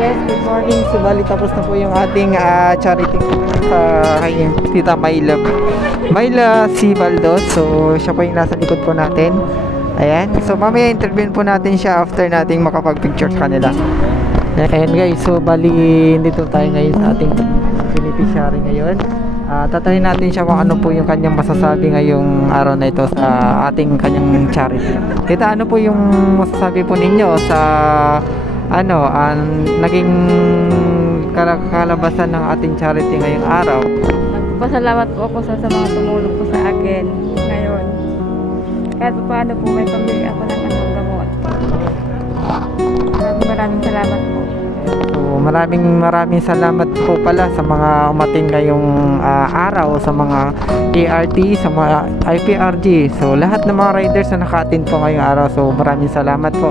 Guys, good morning. So, bali tapos na po yung ating charity kay Tita Myla. Myla si Baldos. So, siya po yung nasa likod po natin. Ayan. So, mamaya interviewin po natin siya after nating makapag-picture sa kanila. Ayan guys. So, bali dito tayo ngayon sa ating beneficiary ngayon. Tatanungin natin siya kung ano po yung kanyang masasabi ngayong araw na ito sa ating kanyang charity. Tita, ano po yung masasabi po ninyo sa naging kalabasan ng ating charity ngayong araw? Nagpasalamat po ako sa mga tumulong po sa akin ngayon. Kahit paano po may pambili ako ng gamot. Maraming salamat po. So, maraming salamat po pala sa mga umatin ngayong araw, sa mga ART, sa mga IPRG. So, lahat ng mga riders na naka-attend po ngayong araw. So, maraming salamat po.